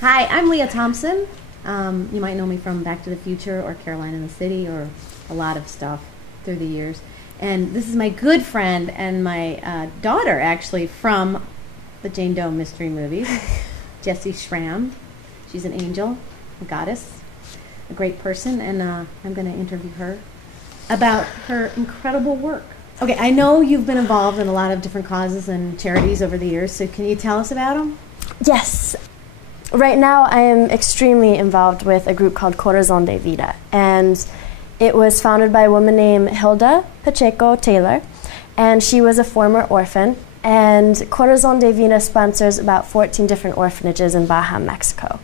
Hi, I'm Leah Thompson. You might know me from Back to the Future or Caroline in the City or a lot of stuff through the years. And this is my good friend and my daughter, actually, from the Jane Doe mystery movies, Jessie Schram. She's an angel, a goddess, a great person, and I'm going to interview her about her incredible work. Okay, I know you've been involved in a lot of different causes and charities over the years, so can you tell us about them? Yes. Right now I am extremely involved with a group called Corazon de Vida, and it was founded by a woman named Hilda Pacheco Taylor, and she was a former orphan, and Corazon de Vida sponsors about 14 different orphanages in Baja, Mexico.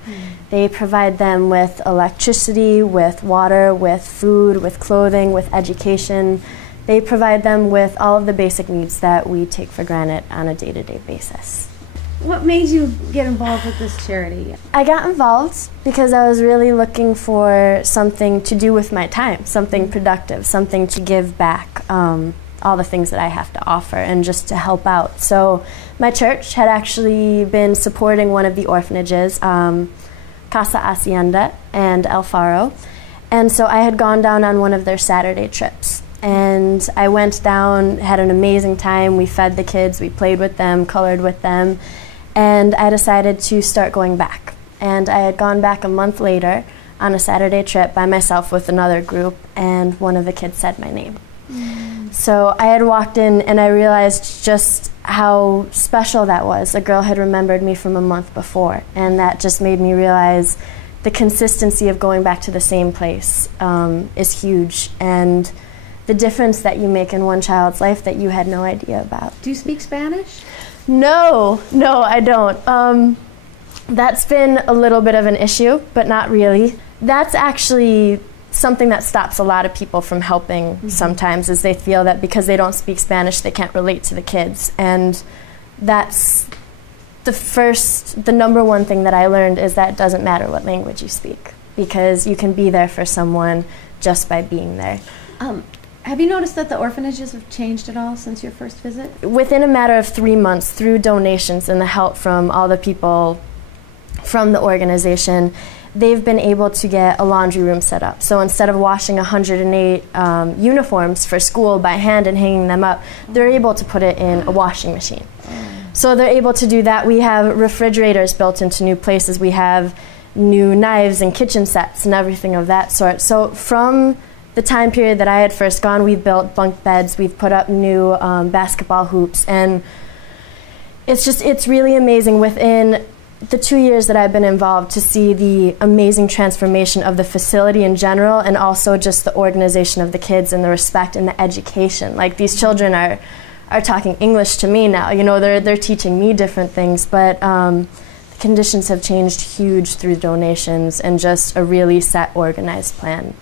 They provide them with electricity, with water, with food, with clothing, with education. They provide them with all of the basic needs that we take for granted on a day-to-day basis. What made you get involved with this charity? I got involved because I was really looking for something to do with my time, something productive, something to give back, all the things that I have to offer, and just to help out. So my church had actually been supporting one of the orphanages, Casa Hacienda and El Faro, and so I had gone down on one of their Saturday trips. And I went down, had an amazing time. We fed the kids, we played with them, colored with them, and I decided to start going back. And I had gone back a month later on a Saturday trip by myself with another group, and one of the kids said my name. So I had walked in and I realized just how special that was. A girl had remembered me from a month before, and that just made me realize the consistency of going back to the same place is huge, and the difference that you make in one child's life that you had no idea about. Do you speak Spanish? No, I don't. That's been a little bit of an issue, but not really. That's actually something that stops a lot of people from helping sometimes, is they feel that because they don't speak Spanish, they can't relate to the kids. And that's the number one thing that I learned, is that it doesn't matter what language you speak, because you can be there for someone just by being there. Have you noticed that the orphanages have changed at all since your first visit? Within a matter of 3 months, through donations and the help from all the people from the organization, they've been able to get a laundry room set up. So instead of washing 108 uniforms for school by hand and hanging them up, they're able to put it in a washing machine. So they're able to do that. We have refrigerators built into new places. We have new knives and kitchen sets and everything of that sort. So from the time period that I had first gone, we've built bunk beds, we've put up new basketball hoops, and it's really amazing within the 2 years that I've been involved to see the amazing transformation of the facility in general, and also just the organization of the kids and the respect and the education. Like, these children are talking English to me now. You know, they're teaching me different things, but the conditions have changed huge through donations and just a really set, organized plan.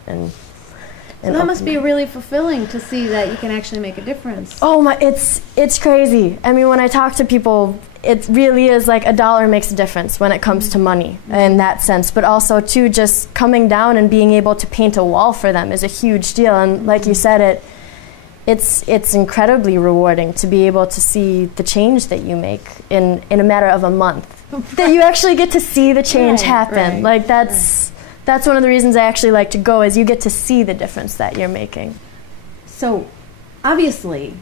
So that must be really fulfilling to see that you can actually make a difference. Oh my, it's crazy. I mean, when I talk to people, it really is like a dollar makes a difference when it comes to money in that sense. But also, too, just coming down and being able to paint a wall for them is a huge deal. And like you said, it's incredibly rewarding to be able to see the change that you make in a matter of a month. That you actually get to see the change happen. Like, that's one of the reasons I actually like to go, is you get to see the difference that you're making. So, obviously,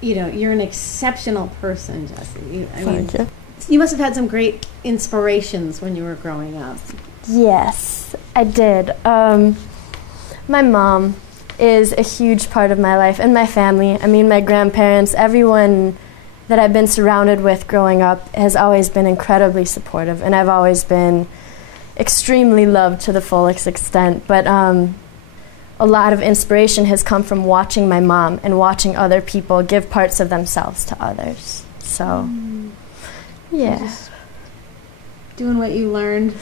you're an exceptional person, Jessie. Thank you. You must have had some great inspirations when you were growing up. Yes, I did. My mom is a huge part of my life, and my family. I mean, my grandparents, everyone that I've been surrounded with growing up has always been incredibly supportive, and I've always been extremely loved to the fullest extent. But a lot of inspiration has come from watching my mom and watching other people give parts of themselves to others. So, yeah. Just doing what you learned.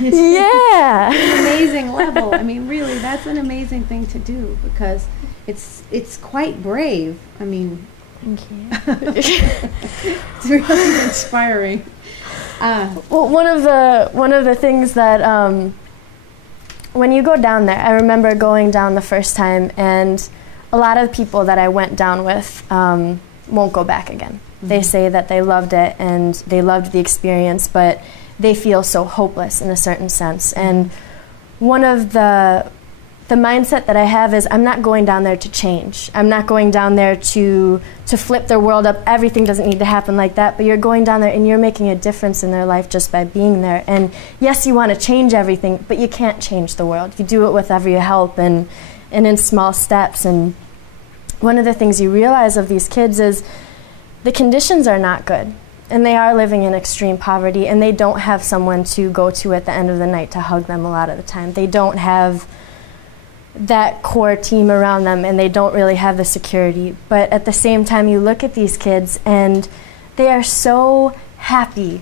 Yeah. It's an amazing level. I mean, really, that's an amazing thing to do, because it's quite brave. I mean, thank you. It's really inspiring. Well, one of the things that when you go down there, I remember going down the first time, and a lot of people that I went down with won't go back again. They say that they loved it and they loved the experience, but they feel so hopeless in a certain sense. And one of the mindset that I have is I'm not going down there to change. I'm not going down there to flip their world up. Everything doesn't need to happen like that, but you're going down there and you're making a difference in their life just by being there. And yes, you want to change everything, but you can't change the world. You do it with every help and in small steps. And one of the things you realize of these kids is the conditions are not good. And they are living in extreme poverty, and they don't have someone to go to at the end of the night to hug them a lot of the time. They don't have that core team around them, and they don't really have the security. But at the same time, you look at these kids and they are so happy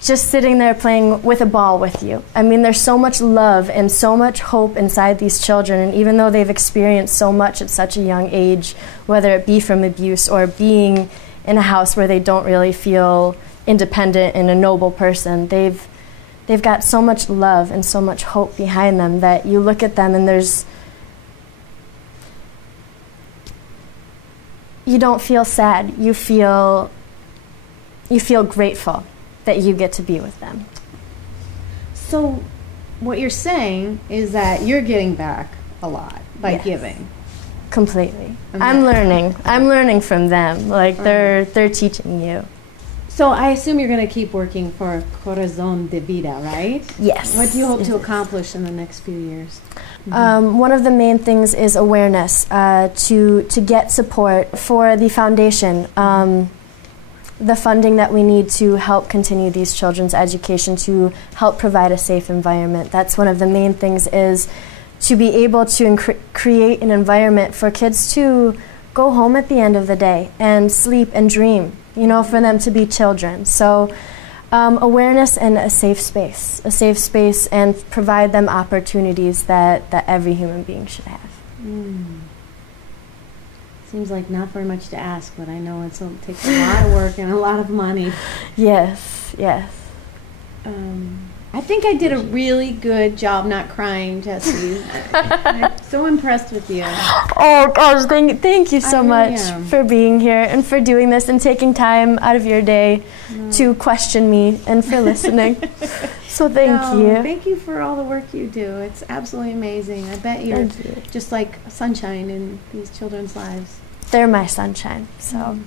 just sitting there playing with a ball with you. I mean, there's so much love and so much hope inside these children, and even though they've experienced so much at such a young age, whether it be from abuse or being in a house where they don't really feel independent and a noble person, they've got so much love and so much hope behind them that you look at them and you don't feel sad. You feel grateful that you get to be with them. So what you're saying is that you're getting back a lot by giving. Completely. I'm learning from them. Like they're teaching you. So I assume you're going to keep working for Corazon de Vida, right? Yes. What do you hope to accomplish in the next few years? One of the main things is awareness, to get support for the foundation, the funding that we need to help continue these children's education, to help provide a safe environment. That's one of the main things, is to be able to create an environment for kids to go home at the end of the day and sleep and dream, for them to be children. So awareness and a safe space and provide them opportunities that every human being should have. Seems like not very much to ask, but I know it takes a lot of work and a lot of money. Yes. I think I did a really good job not crying, Jessie. I'm so impressed with you. Oh gosh, thank you so much for being here and for doing this and taking time out of your day to question me and for listening. So thank you. Thank you for all the work you do. It's absolutely amazing. I bet you're just like sunshine in these children's lives. They're my sunshine, so